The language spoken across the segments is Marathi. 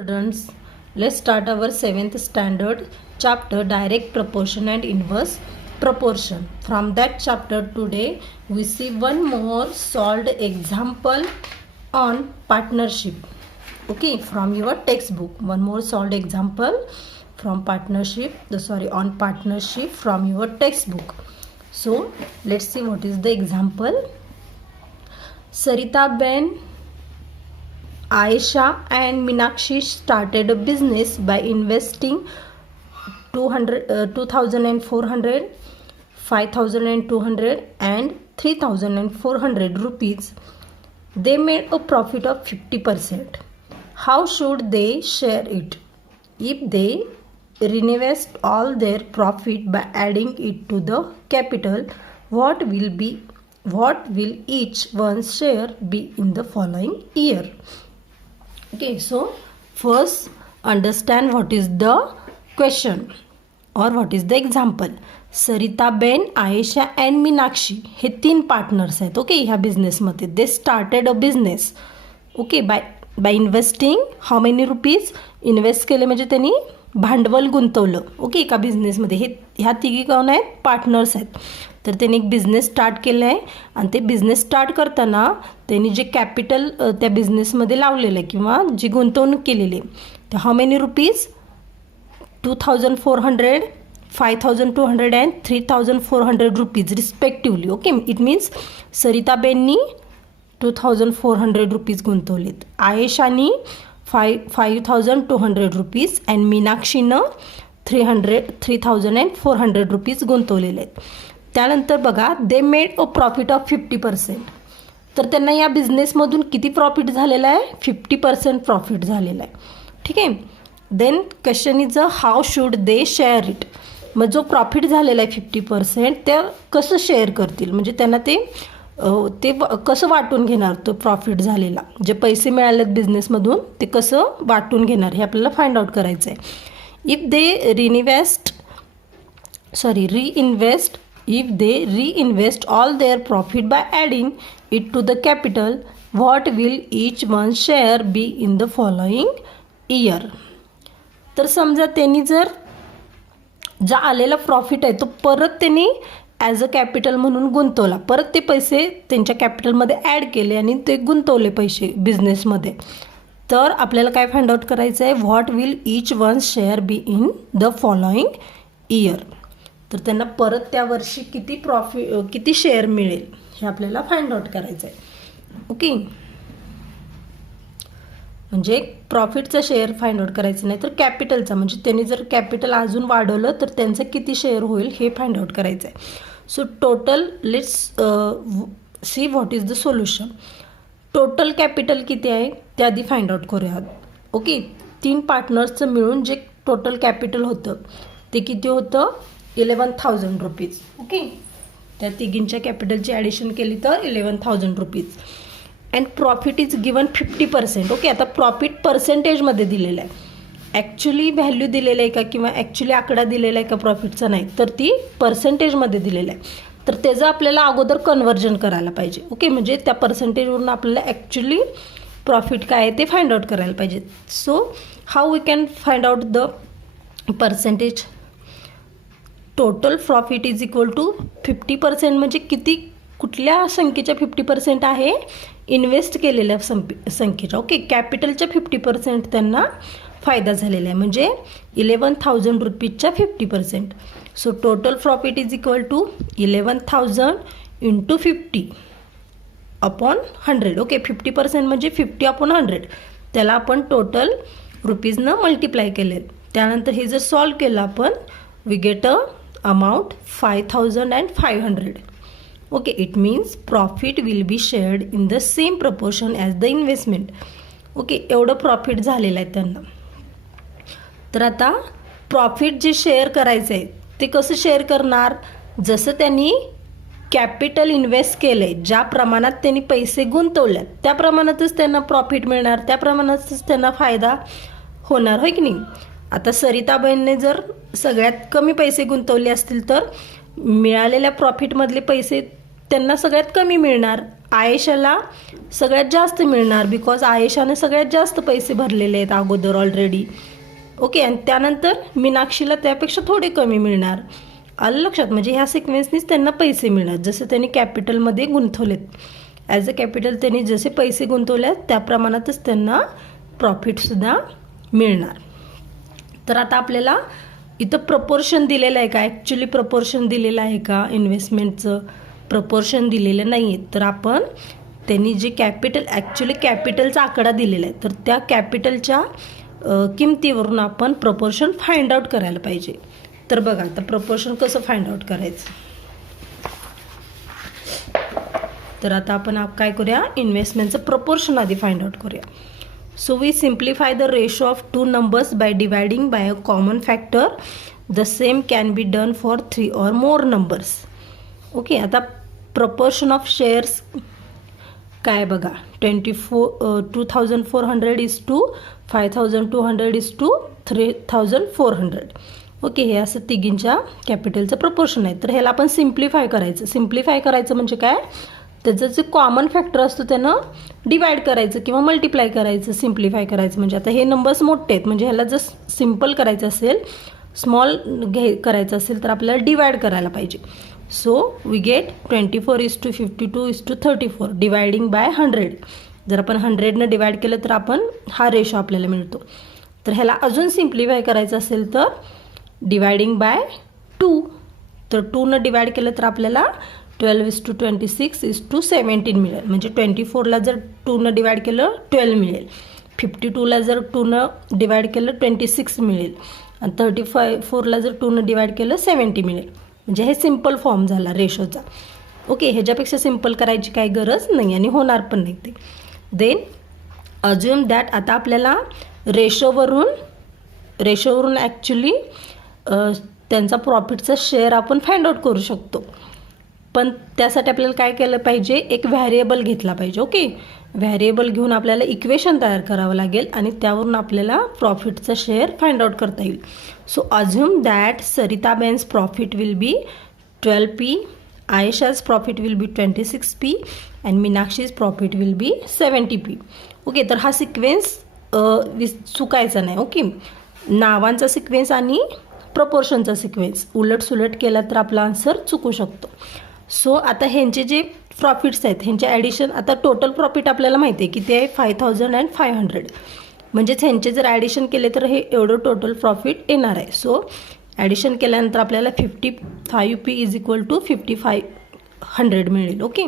Students, let's start our 7th standard chapter direct proportion and inverse proportion. From that chapter today we see one more solved example on partnership. Okay, from your textbook, one more solved example from on partnership from your textbook. So let's see what is the example. Sarita Ben, Ayesha and Meenakshi started a business by investing 2,400, 5,200 and 3,400 rupees. They made a profit of 50%. How should they share it? If they reinvest all their profit by adding it to the capital, what will each one's share be in the following year? Okay, so first understand what is the question or what is the example. Sarita Ben, Ayesha and Meenakshi हे 3 पार्टनर्स आहेत. ओके, ह्या बिझनेसमध्ये they started a business. Okay, by investing how many rupees invest केले म्हणजे त्यांनी भांडवल गुंतवलं. ओके, एका बिझनेसमध्ये ह्या तिघी कोण आहेत? पार्टनर्स आहेत. तर त्यांनी एक बिझनेस स्टार्ट केलं आहे आणि ते बिझनेस स्टार्ट करताना त्यांनी जे कॅपिटल त्या बिझनेसमध्ये लावलेलं आहे किंवा जी गुंतवणूक केलेली आहे ते how many rupees 2,400, 5,200 and 3,400 rupees respectively. Okay, it means सरिताबेननी 2,400 रुपीज गुंतवलेत, आयेशानी 5,200 रुपीज अँड मीनाक्षीनं 3,400 रुपीज गुंतवलेले आहेत. त्यानंतर बघा, they made a profit of 50%. तर त्यांना या बिझनेसमधून किती प्रॉफिट झालेला आहे? 50% प्रॉफिट झालेला आहे. ठीक आहे. Then question is how should they share it. मग जो प्रॉफिट झालेला आहे 50% ते कसं शेअर करतील, म्हणजे त्यांना ते कसं वाटून घेणार तो प्रॉफिट झालेला, जे पैसे मिळालेत बिझनेसमधून ते कसं वाटून घेणार हे आपल्याला फाइंड आउट करायचं आहे. If they reinvest all their profit by adding it to the capital, what will each one's share be in the following year? तर समजा त्यांनी जर जा आलेला प्रॉफिट आहे तो परत त्यांनी ॲज अ कॅपिटल म्हणून गुंतवला, परत ते पैसे त्यांच्या कॅपिटलमध्ये ॲड केले आणि ते गुंतवले पैसे बिझनेसमध्ये. तर आपल्याला काय फाइंड आउट करायचं आहे? What will each one's share be in the following year. तर त्यांना परत त्या वर्षी किती शेअर मिळेल हे आपल्याला फाइंड आउट करायचं आहे. ओके, म्हणजे प्रॉफिटचा शेअर फाइंड आउट करायचं नाही तर कॅपिटलचा, म्हणजे त्यांनी जर कॅपिटल अजून वाढवलं तर त्यांचं किती शेअर होईल हे फाइंड आउट करायचं आहे. So total let's see what is the solution. Total capital किती आहे ते आधी फाइंड आउट करूयात. ओके, 3 पार्टनर्सचं मिळून जे टोटल कॅपिटल होतं ते किती होतं? 11,000 रुपीज. ओके, त्या तिघींच्या कॅपिटलची ॲडिशन केली तर 11,000 rupees. And profit is given 50%. Okay, आता प्रॉफिट पर्सेंटेजमध्ये दिलेलं आहे, ॲक्च्युली व्हॅल्यू दिलेलं आहे का किंवा ॲक्च्युली आकडा दिलेला आहे का प्रॉफिटचा नाही, तर ती पर्सेंटेजमध्ये दिलेलं आहे. तर त्याचं आपल्याला अगोदर कन्व्हर्जन करायला पाहिजे. ओके, म्हणजे त्या पर्सेंटेजवरून आपल्याला ॲक्च्युली प्रॉफिट काय आहे ते फाइंड आउट करायला पाहिजे. So how we can find out the percentage? Total profit is equal to 50% म्हणजे किती, कुठल्या संख्येच्या 50% आहे? इन्व्हेस्ट केलेल्या संख्येच्या. ओके, कॅपिटलच्या 50% त्यांना फायदा झालेला आहे, म्हणजे 11,000 रुपीजच्या 50%. So total profit is equal to 11,000 into 50 upon 100. Okay, 50% म्हणजे 50 अपॉन 100, त्याला आपण टोटल रुपीजनं मल्टिप्लाय केले. त्यानंतर हे जर सॉल्व केलं आपण we get a amount 5,500. okay, it means profit will be shared in the same proportion as the investment. Okay, एवढं प्रॉफिट झालेलं आहे त्यांना. तर आता प्रॉफिट जे शेअर करायचं आहे ते कसं शेअर करणार? जसं त्यांनी कॅपिटल इन्व्हेस्ट केलं आहे, ज्या प्रमाणात त्यांनी पैसे गुंतवले त्या प्रमाणातच त्यांना प्रॉफिट मिळणार, त्या प्रमाणातच त्यांना फायदा होणार, होय की नाही. आता सरिताबाईंनी जर सगळ्यात कमी पैसे गुंतवले असतील तर मिळालेल्या प्रॉफिटमधले पैसे त्यांना सगळ्यात कमी मिळणार आयेशाला सगळ्यात जास्त मिळणार, बिकॉज आयेशाने सगळ्यात जास्त पैसे भरलेले आहेत अगोदर ऑलरेडी. ओके, आणि त्यानंतर मीनाक्षीला त्यापेक्षा थोडे कमी मिळणार. आलं लक्षात? म्हणजे ह्या सिक्वेन्सनीच त्यांना पैसे मिळणार, जसे त्यांनी कॅपिटलमध्ये गुंतवलेत. ॲज अ कॅपिटल त्यांनी जसे पैसे गुंतवले त्या प्रमाणातच त्यांना प्रॉफिटसुद्धा मिळणार. तर आता आपल्याला इथं प्रपोर्शन दिलेलं आहे का? ॲक्च्युली प्रपोर्शन दिलेलं आहे का? इन्व्हेस्टमेंटचं प्रपोर्शन दिलेलं नाही आहे. तर आपण त्यांनी जे कॅपिटल, ॲक्च्युली कॅपिटलचा आकडा दिलेला आहे, तर त्या कॅपिटलच्या किमतीवरून आपण प्रपोर्शन फाइंड आउट करायला पाहिजे. तर बघा आता प्रपोर्शन कसं फाइंड आउट करायचं. तर आता आपण काय करूया, इन्व्हेस्टमेंटचं प्रपोर्शन आधी फाइंड आउट करूया. So we simplify the ratio of two numbers by dividing by a common factor. The same can be done for 3 or more numbers. Okay, आता प्रपोर्शन ऑफ शेअर्स काय बघा, 2400 is to 5200 is to 3400. Okay, हे असं तिघींच्या कॅपिटलचं प्रपोर्शन आहे. तर ह्याला आपण सिम्प्लिफाय करायचं. सिम्प्लिफाय करायचं म्हणजे काय, त्याचं जे कॉमन फॅक्टर असतो त्यानं डिवाइड करायचं किंवा मल्टिप्लाय करायचं. सिम्प्लिफाय करायचं म्हणजे आता हे नंबर्स मोठे आहेत, म्हणजे ह्याला जर सिम्पल करायचं असेल, स्मॉल करायचं असेल तर आपल्याला डिवाइड करायला पाहिजे. So we get 24:52:34 dividing by 100. जर आपण 100ने डिवाइड केलं तर आपण हा रेशो आपल्याला मिळतो. तर ह्याला अजून सिम्प्लिफाय करायचं असेल तर डिवायडिंग बाय 2. तर 2ने डिवाइड केलं तर आपल्याला 12:26:17 मिळेल. म्हणजे 24ला जर 2ने डिवाइड केलं 12 मिळेल. 52ला जर 2ने डिवाइड केलं 26 मिळेल. आणि 34ला जर 2ने डिवाइड केलं 70 मिळेल. म्हणजे हे सिम्पल फॉर्म झाला रेशोचा. ओके, ह्याच्यापेक्षा सिम्पल करायची काही गरज नाही आणि होणार पण नाही ते. देन अज्युम दॅट, आता आपल्याला रेशोवरून ॲक्च्युली त्यांचा प्रॉफिटचा शेअर आपण फाइंड आउट करू शकतो. पण त्यासाठी आपल्याला काय केलं पाहिजे, एक व्हॅरिएबल घेतला पाहिजे. ओके, व्हॅरिएबल घेऊन आपल्याला इक्वेशन तयार करावं लागेल आणि त्यावरून आपल्याला प्रॉफिटचा शेअर फाइंड आउट करता येईल. So assume that Saritaben's profit will be 12p, Ayesha's profit will be 26p and Meenakshi's profit will be 70p. Okay, तर हा सिक्वेन्स चुकायचा नाही. ओके, नावांचा सिक्वेन्स आणि प्रपोर्शनचा सिक्वेन्स उलटसुलट केला तर आपला आन्सर चुकू शकतो. सो आता ह्यांचे जे प्रॉफिट्स आहेत ह्यांचे ॲडिशन, आता टोटल प्रॉफिट आपल्याला माहिती आहे किती आहे, 5500. म्हणजेच ह्यांचे जर ॲडिशन केले तर हे एवढं टोटल प्रॉफिट येणार आहे. सो ॲडिशन केल्यानंतर आपल्याला 55p इज इक्वल टू 5500 मिळेल. Okay,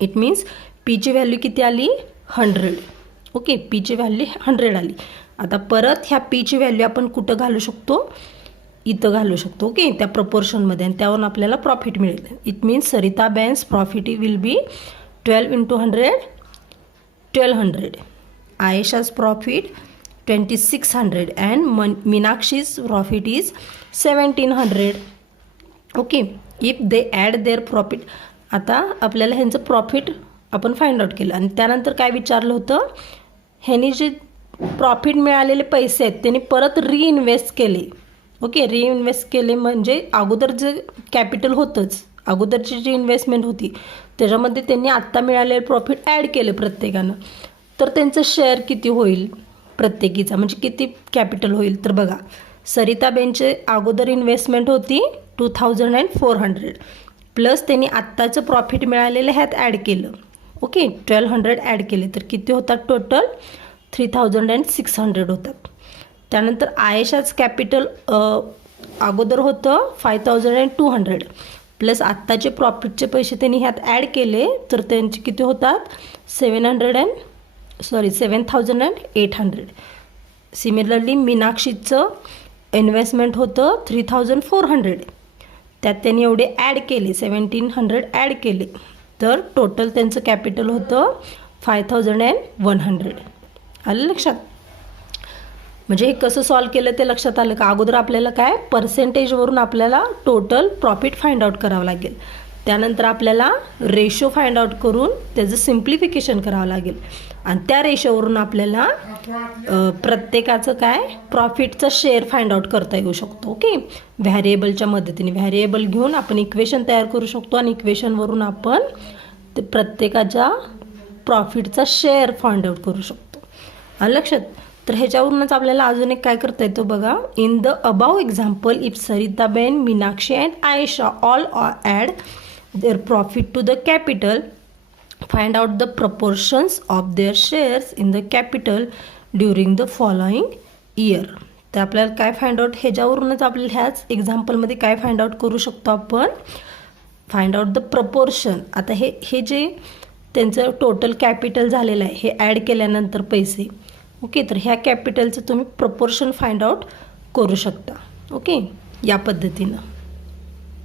it means Peechi value किती आली, 100. ओके, पीची व्हॅल्यू 100 आली. आता परत ह्या पीची व्हॅल्यू आपण कुठं घालू शकतो, इथं घालू शकतो. ओके, त्या प्रपोर्शनमध्ये, आणि त्यावरून आपल्याला प्रॉफिट मिळेल. It means Saritaben's profit will be 12 × 100 1200. Ayesha's profit 2600 and Meenakshi's profit is 1700. Okay, if they add their profit. आता आपल्याला ह्यांचं प्रॉफिट आपण फाइंड आउट केलं आणि त्यानंतर काय विचारलं होतं, ह्यांनी जे प्रॉफिट मिळालेले पैसे आहेत त्यांनी परत रिइन्व्हेस्ट केले. ओके, रिइन्व्हेस्ट केले म्हणजे अगोदर जे कॅपिटल होतंच, अगोदरची जी इन्व्हेस्टमेंट होती त्याच्यामध्ये त्यांनी आत्ता मिळालेले प्रॉफिट ॲड केले प्रत्येकानं. तर त्यांचं शेअर किती होईल प्रत्येकीचा, म्हणजे किती कॅपिटल होईल. तर बघा, सरिताबेनचे अगोदर इन्व्हेस्टमेंट होती 2400 प्लस त्यांनी आत्ताचं प्रॉफिट मिळालेलं ह्यात ॲड केलं. ओके, 1200 ॲड केले तर किती होतात टोटल, 3600 होतात. त्यानंतर आयेशाच कॅपिटल अगोदर होतं 5200 प्लस आत्ताचे प्रॉफिटचे पैसे त्यांनी ह्यात ॲड केले तर त्यांचे किती होतात 7800. सिमिलरली मीनाक्षीचं इन्व्हेस्टमेंट होतं 3400, त्यात त्यांनी एवढे ॲड केले 1700 ॲड केले तर टोटल त्यांचं कॅपिटल होतं 5100. आलं लक्षात. म्हणजे हे कसं सॉल्व केलं ते लक्षात आलं का. अगोदर आपल्याला काय पर्सेंटेजवरून आपल्याला टोटल प्रॉफिट फाइंड आउट करावं लागेल. त्यानंतर आपल्याला रेशो फाइंड आउट करून त्याचं सिम्प्लिफिकेशन करावं लागेल आणि त्या रेशोवरून आपल्याला प्रत्येकाचं काय प्रॉफिटचा शेअर फाइंड आउट करता येऊ शकतो. ओके, व्हॅरिएबलच्या मदतीने व्हॅरिएबल घेऊन आपण इक्वेशन तयार करू शकतो आणि इक्वेशनवरून आपण ते प्रत्येकाच्या प्रॉफिटचा शेअर फाइंड आउट करू शकतो. आलं लक्षात. तर ह्याच्यावरूनच आपल्याला अजून एक काय करता येतो बघा. In the above example if Saritaben, Meenakshi and Ayesha all add their profit to the capital, find out the proportions of their shares in the capital during the following year. तर आपल्याला काय फाइंड आउट, ह्याच्यावरूनच आपल्याला ह्याच एक्झाम्पलमध्ये काय फाइंड आउट करू शकतो आपण, फाइंड आउट द प्रपोर्शन. आता हे जे त्यांचं टोटल कॅपिटल झालेलं आहे हे ॲड केल्यानंतर पैसे, ओके, तर ह्या कॅपिटलचं तुम्ही प्रपोर्शन फाइंड आउट करू शकता. ओके, या पद्धतीनं.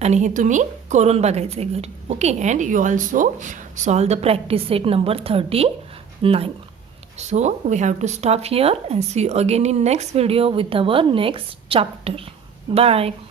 आणि हे तुम्ही करून बघायचं आहे घरी. Okay, and you also solve the practice set number 39. So we have to stop here and see you again in next video with our next chapter. Bye.